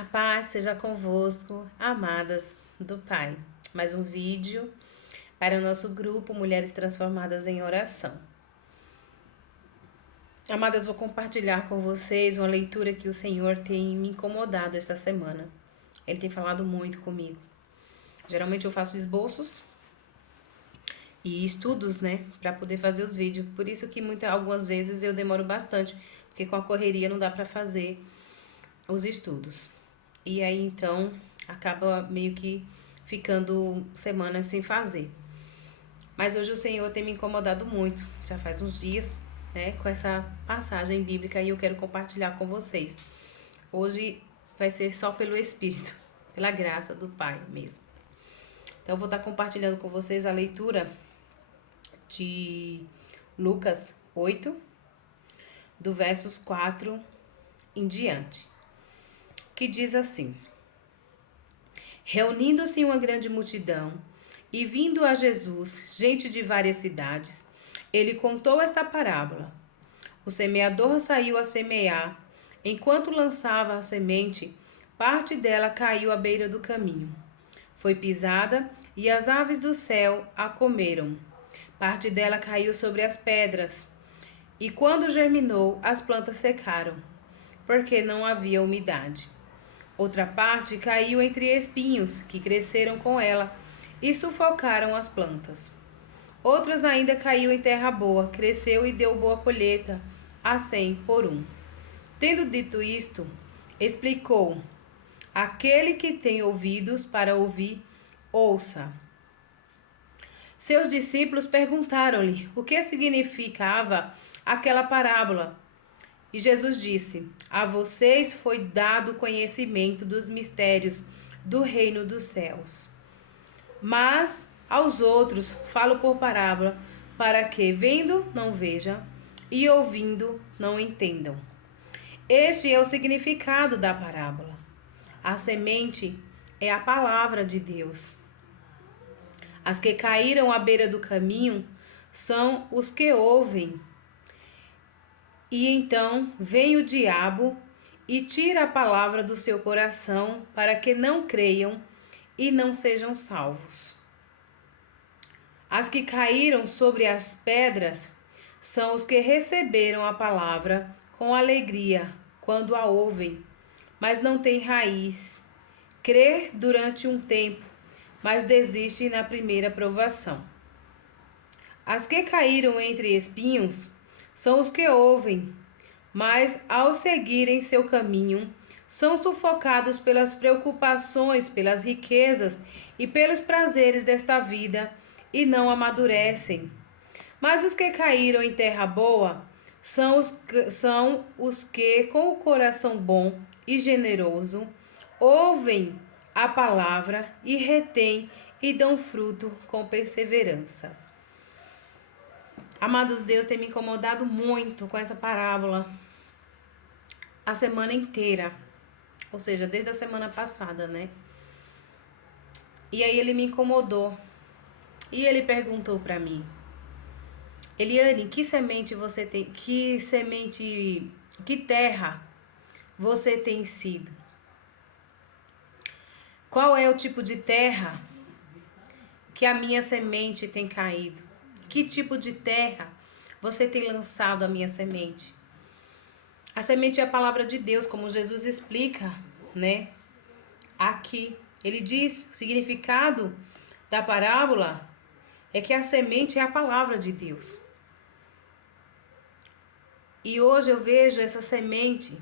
A paz seja convosco, amadas do Pai. Mais um vídeo para o nosso grupo Mulheres Transformadas em Oração. Amadas, vou compartilhar com vocês uma leitura que o Senhor tem me incomodado esta semana. Ele tem falado muito comigo. Geralmente eu faço esboços e estudos, para poder fazer os vídeos. Por isso que algumas vezes eu demoro bastante, porque com a correria não dá para fazer os estudos. E aí, então, acaba meio que ficando semanas sem fazer. Mas hoje o Senhor tem me incomodado muito, já faz uns dias, com essa passagem bíblica e eu quero compartilhar com vocês. Hoje vai ser só pelo Espírito, pela graça do Pai mesmo. Então, eu vou estar compartilhando com vocês a leitura de Lucas 8, do versos 4 em diante, que diz assim: Reunindo-se uma grande multidão e vindo a Jesus gente de várias cidades, ele contou esta parábola. O semeador saiu a semear. Enquanto lançava a semente, parte dela caiu à beira do caminho. Foi pisada e as aves do céu a comeram. Parte dela caiu sobre as pedras, e quando germinou, as plantas secaram, porque não havia umidade. Outra parte caiu entre espinhos, que cresceram com ela e sufocaram as plantas. Outras ainda caiu em terra boa, cresceu e deu boa colheita, a 100 por um. Tendo dito isto, explicou: Aquele que tem ouvidos para ouvir, ouça. Seus discípulos perguntaram-lhe o que significava aquela parábola. E Jesus disse: A vocês foi dado conhecimento dos mistérios do reino dos céus. Mas aos outros falo por parábola, para que, vendo, não vejam, e ouvindo, não entendam. Este é o significado da parábola. A semente é a palavra de Deus. As que caíram à beira do caminho são os que ouvem. E então vem o diabo e tira a palavra do seu coração para que não creiam e não sejam salvos. As que caíram sobre as pedras são os que receberam a palavra com alegria quando a ouvem, mas não têm raiz. Crê durante um tempo, mas desiste na primeira provação. As que caíram entre espinhos são os que ouvem, mas ao seguirem seu caminho, são sufocados pelas preocupações, pelas riquezas e pelos prazeres desta vida e não amadurecem. Mas os que caíram em terra boa são os que, com o coração bom e generoso, ouvem a palavra e retêm e dão fruto com perseverança. Amados, Deus tem me incomodado muito com essa parábola a semana inteira. Ou seja, desde a semana passada, E aí ele me incomodou. E ele perguntou pra mim: Eliane, que semente você tem? Que terra você tem sido? Qual é o tipo de terra que a minha semente tem caído? Que tipo de terra você tem lançado a minha semente? A semente é a palavra de Deus, como Jesus explica, Aqui, ele diz, o significado da parábola é que a semente é a palavra de Deus. E hoje eu vejo essa semente,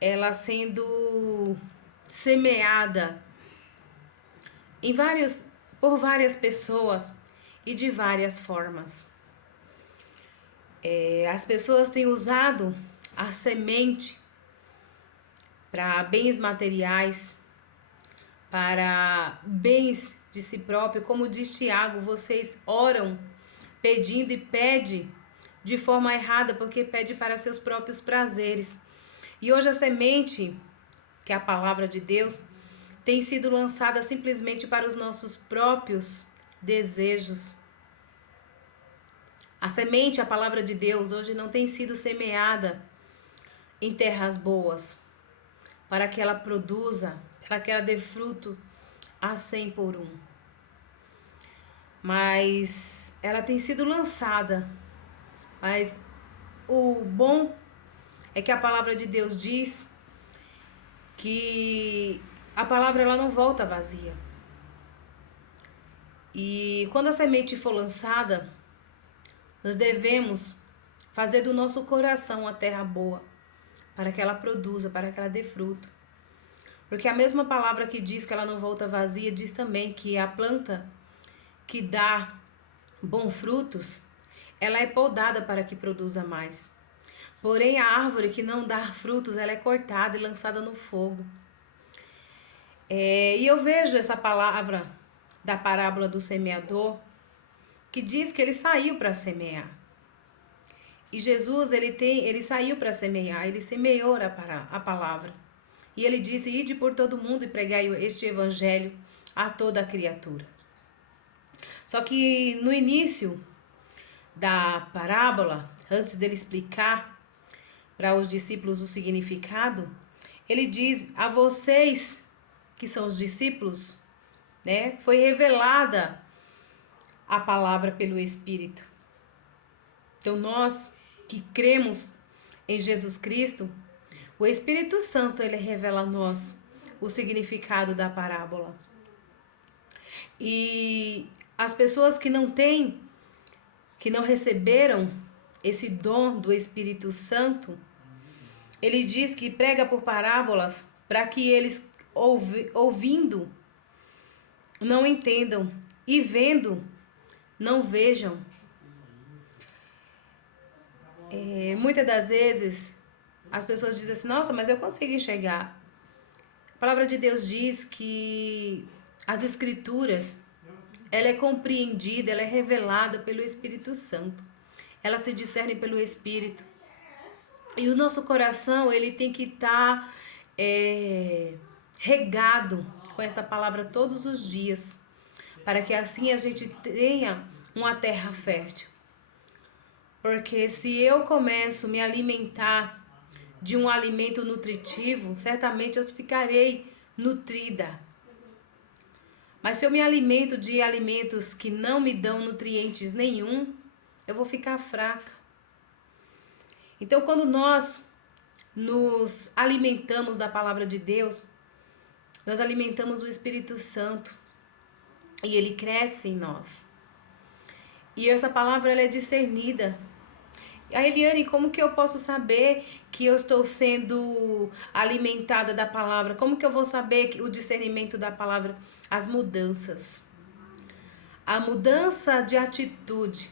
ela sendo semeada por várias pessoas e de várias formas. As pessoas têm usado a semente para bens materiais, para bens de si próprio. Como diz Tiago, vocês oram pedindo e pede de forma errada, porque pede para seus próprios prazeres. E hoje a semente, que é a palavra de Deus, tem sido lançada simplesmente para os nossos próprios desejos. A semente, a palavra de Deus, hoje não tem sido semeada em terras boas. para que ela produza, para que ela dê fruto a 100 por um. Mas ela tem sido lançada. Mas o bom é que a palavra de Deus diz que a palavra ela não volta vazia. E quando a semente for lançada, nós devemos fazer do nosso coração a terra boa, para que ela produza, para que ela dê fruto. Porque a mesma palavra que diz que ela não volta vazia, diz também que a planta que dá bons frutos, ela é podada para que produza mais. Porém, a árvore que não dá frutos, ela é cortada e lançada no fogo. E eu vejo essa palavra da parábola do semeador, que diz que ele saiu para semear. E Jesus, ele saiu para semear, ele semeou a palavra. E ele disse, ide por todo mundo e pregai este evangelho a toda a criatura. Só que no início da parábola, antes dele explicar para os discípulos o significado, ele diz, a vocês que são os discípulos, né, foi revelada a palavra pelo Espírito. Então nós que cremos em Jesus Cristo, o Espírito Santo, ele revela a nós o significado da parábola. E as pessoas que não têm, que não receberam esse dom do Espírito Santo, ele diz que prega por parábolas para que eles, ouvindo, não entendam e vendo, não vejam. Muitas das vezes as pessoas dizem assim, nossa, mas eu consigo enxergar. A palavra de Deus diz que as escrituras, ela é compreendida, ela é revelada pelo Espírito Santo. Ela se discerne pelo Espírito. E o nosso coração, ele tem que estar regado com esta palavra todos os dias, para que assim a gente tenha uma terra fértil. Porque se eu começo a me alimentar de um alimento nutritivo, certamente eu ficarei nutrida. Mas se eu me alimento de alimentos que não me dão nutrientes nenhum, eu vou ficar fraca. Então, quando nós nos alimentamos da palavra de Deus, nós alimentamos o Espírito Santo e ele cresce em nós. E essa palavra ela é discernida. A Eliane, como que eu posso saber que eu estou sendo alimentada da palavra? Como que eu vou saber o discernimento da palavra? As mudanças. A mudança de atitude.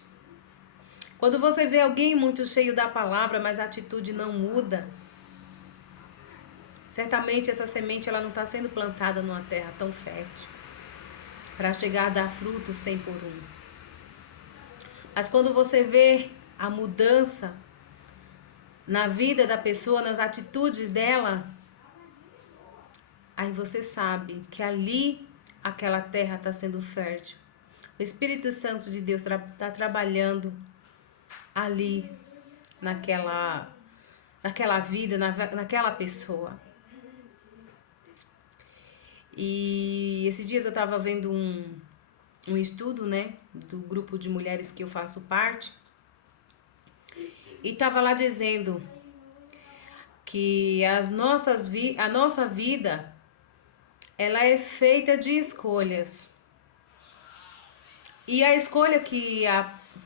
Quando você vê alguém muito cheio da palavra, mas a atitude não muda, certamente essa semente ela não está sendo plantada numa terra tão fértil para chegar a dar frutos 100 por um. Mas quando você vê a mudança na vida da pessoa, nas atitudes dela, aí você sabe que ali aquela terra está sendo fértil. O Espírito Santo de Deus está trabalhando ali naquela vida, naquela pessoa. E esses dias eu estava vendo um estudo, né, do grupo de mulheres que eu faço parte, e estava lá dizendo que a nossa vida, ela é feita de escolhas. E a escolha que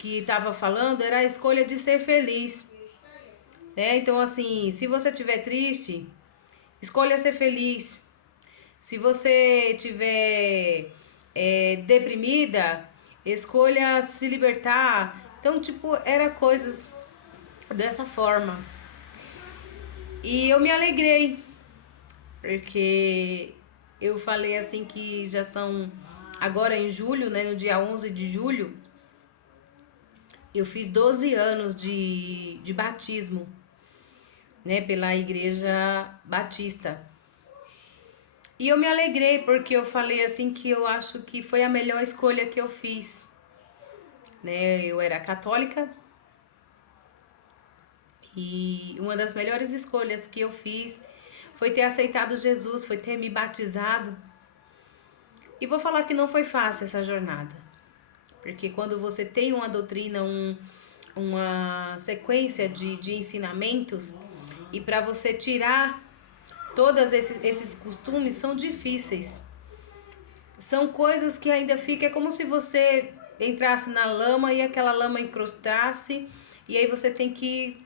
estava falando era a escolha de ser feliz. Né? Então, assim, se você estiver triste, escolha ser feliz. Se você estiver deprimida, escolha se libertar. Então, tipo, era coisas dessa forma. E eu me alegrei, porque eu falei assim que já são, agora em julho, né, no dia 11 de julho, eu fiz 12 anos de batismo, né, pela Igreja Batista. E eu me alegrei porque eu falei assim que eu acho que foi a melhor escolha que eu fiz. Né, eu era católica e uma das melhores escolhas que eu fiz foi ter aceitado Jesus, foi ter me batizado. E vou falar que não foi fácil essa jornada. Porque quando você tem uma doutrina, uma sequência de ensinamentos, e para você tirar todos esses costumes são difíceis. São coisas que ainda fica, é como se você entrasse na lama e aquela lama encrostasse, e aí você tem que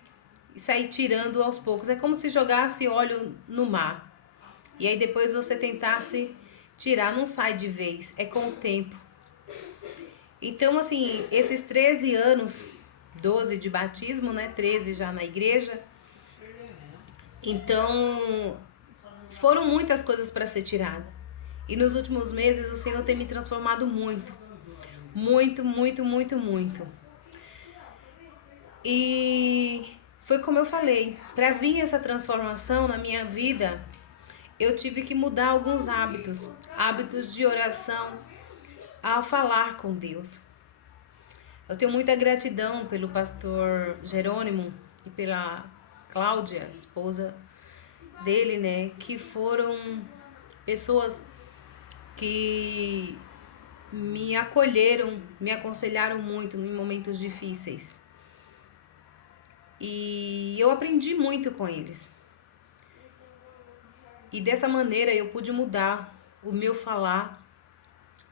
sair tirando aos poucos. É como se jogasse óleo no mar. E aí depois você tentasse tirar, não sai de vez, é com o tempo. Então, assim, esses 13 anos, 12 de batismo, né? 13 já na igreja. Então, foram muitas coisas para ser tirada. E nos últimos meses o Senhor tem me transformado muito. Muito, muito, muito, muito. E foi como eu falei, para vir essa transformação na minha vida, eu tive que mudar alguns hábitos. Hábitos de oração, a falar com Deus. Eu tenho muita gratidão pelo pastor Jerônimo e pela Cláudia, esposa dele, né? Que foram pessoas que me acolheram, me aconselharam muito em momentos difíceis. E eu aprendi muito com eles. E dessa maneira eu pude mudar o meu falar,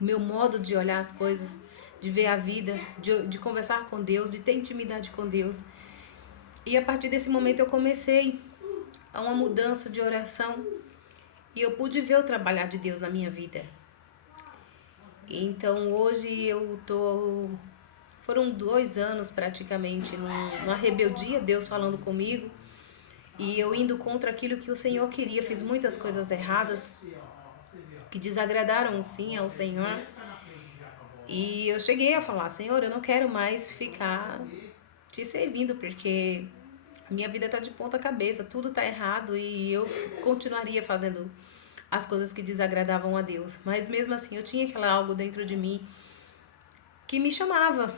o meu modo de olhar as coisas, de ver a vida, de conversar com Deus, de ter intimidade com Deus. E a partir desse momento eu comecei a uma mudança de oração e eu pude ver o trabalhar de Deus na minha vida. Então hoje eu tô... Foram 2 anos praticamente numa rebeldia, Deus falando comigo. E eu indo contra aquilo que o Senhor queria. Fiz muitas coisas erradas que desagradaram sim ao Senhor. E eu cheguei a falar, Senhor, eu não quero mais ficar te servindo, porque a minha vida tá de ponta cabeça, tudo tá errado e eu continuaria fazendo as coisas que desagradavam a Deus. Mas mesmo assim eu tinha aquela algo dentro de mim que me chamava,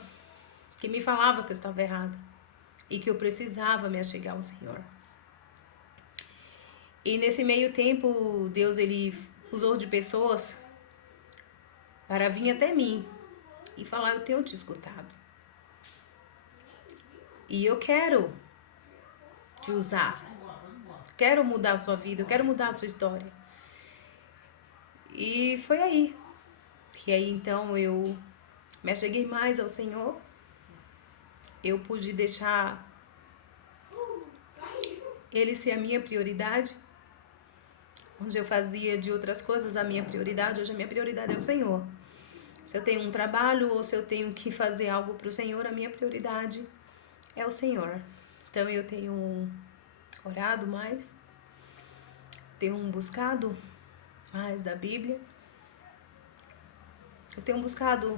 que me falava que eu estava errada e que eu precisava me achegar ao Senhor. E nesse meio tempo, Deus ele usou de pessoas para vir até mim e falar, eu tenho te escutado. E eu quero te usar. Quero mudar a sua vida, eu quero mudar a sua história. E foi aí. E aí então eu me acheguei mais ao Senhor. Eu pude deixar Ele ser a minha prioridade. Onde eu fazia de outras coisas a minha prioridade, hoje a minha prioridade é o Senhor. Se eu tenho um trabalho ou se eu tenho que fazer algo para o Senhor, a minha prioridade é o Senhor. Então eu tenho orado mais, tenho buscado mais da Bíblia, eu tenho buscado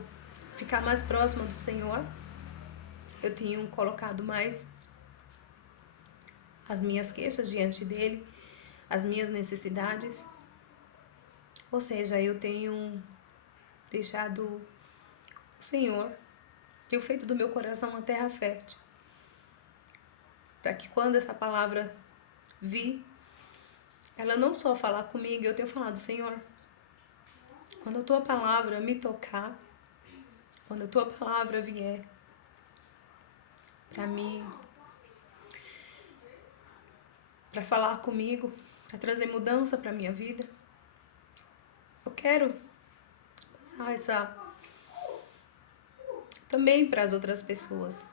ficar mais próxima do Senhor, eu tenho colocado mais as minhas queixas diante dele, as minhas necessidades, ou seja, eu tenho deixado o Senhor, tenho feito do meu coração uma terra fértil, para que quando essa palavra vir, ela não só falar comigo, eu tenho falado, Senhor, quando a tua palavra me tocar, quando a tua palavra vier para mim, para falar comigo, para trazer mudança para minha vida, eu quero passar essa também para as outras pessoas.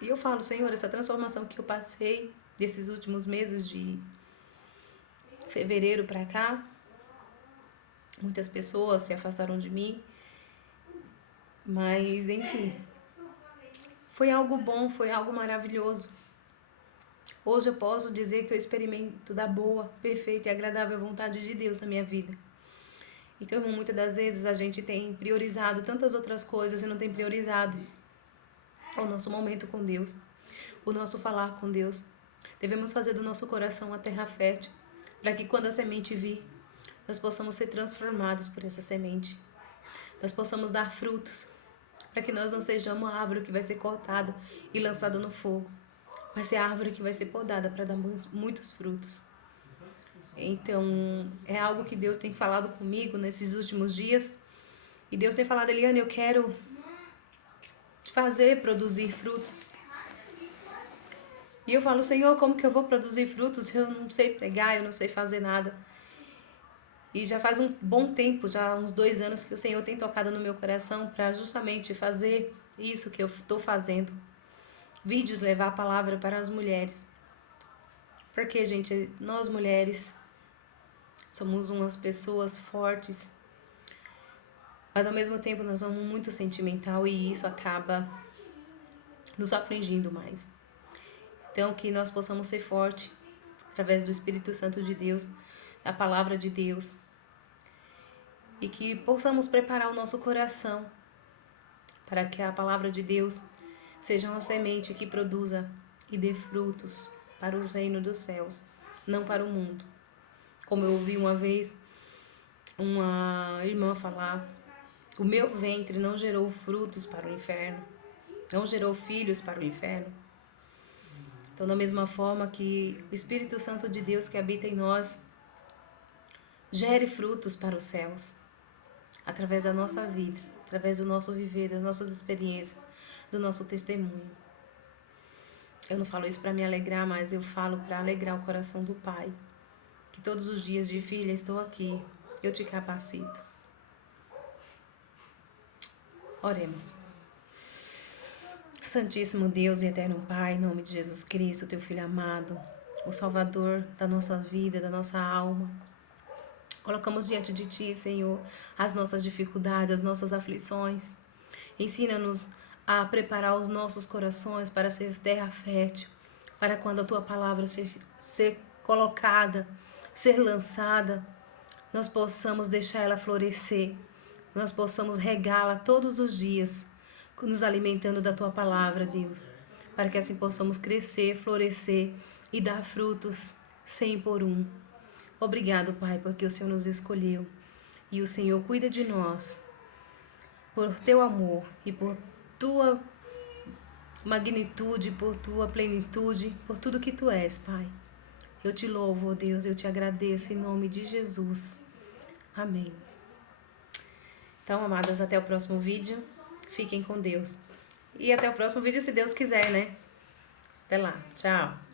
E eu falo, Senhor, essa transformação que eu passei desses últimos meses de fevereiro para cá, muitas pessoas se afastaram de mim, mas enfim, foi algo bom, foi algo maravilhoso. Hoje eu posso dizer que eu experimento da boa, perfeita e agradável vontade de Deus na minha vida. Então, muitas das vezes a gente tem priorizado tantas outras coisas e não tem priorizado o nosso momento com Deus, o nosso falar com Deus. Devemos fazer do nosso coração a terra fértil, para que quando a semente vir, nós possamos ser transformados por essa semente. Nós possamos dar frutos, para que nós não sejamos a árvore que vai ser cortada e lançada no fogo. vai ser a árvore que vai ser podada para dar muitos frutos. Então, é algo que Deus tem falado comigo nesses últimos dias. E Deus tem falado, Eliane, eu quero te fazer produzir frutos. E eu falo, Senhor, como que eu vou produzir frutos? Eu não sei pregar, eu não sei fazer nada. E já faz um bom tempo, já uns 2 anos que o Senhor tem tocado no meu coração para justamente fazer isso que eu estou fazendo. Vídeos, levar a palavra para as mulheres. Porque, gente, nós mulheres somos umas pessoas fortes, mas ao mesmo tempo nós somos muito sentimental e isso acaba nos afligindo mais. Então, que nós possamos ser fortes através do Espírito Santo de Deus, da palavra de Deus, e que possamos preparar o nosso coração para que a palavra de Deus seja uma semente que produza e dê frutos para o reino dos céus, não para o mundo. Como eu ouvi uma vez uma irmã falar, o meu ventre não gerou frutos para o inferno, não gerou filhos para o inferno. Então, da mesma forma que o Espírito Santo de Deus que habita em nós gere frutos para os céus, através da nossa vida, através do nosso viver, das nossas experiências, do nosso testemunho. Eu não falo isso para me alegrar, mas eu falo para alegrar o coração do Pai. Que todos os dias de filha, estou aqui, eu te capacito. Oremos. Santíssimo Deus e eterno Pai, em nome de Jesus Cristo, teu Filho amado, o Salvador da nossa vida, da nossa alma. Colocamos diante de Ti, Senhor, as nossas dificuldades, as nossas aflições. Ensina-nos a preparar os nossos corações para ser terra fértil, para quando a Tua palavra ser colocada, ser lançada, nós possamos deixar ela florescer, nós possamos regá-la todos os dias, nos alimentando da Tua palavra, Deus, para que assim possamos crescer, florescer e dar frutos 100 por 1. Obrigado, Pai, porque o Senhor nos escolheu e o Senhor cuida de nós por Teu amor e por Tua magnitude, por Tua plenitude, por tudo que Tu és, Pai. Eu te louvo, ó Deus, eu te agradeço em nome de Jesus. Amém. Então, amadas, até o próximo vídeo. Fiquem com Deus. E até o próximo vídeo, se Deus quiser, né? Até lá. Tchau.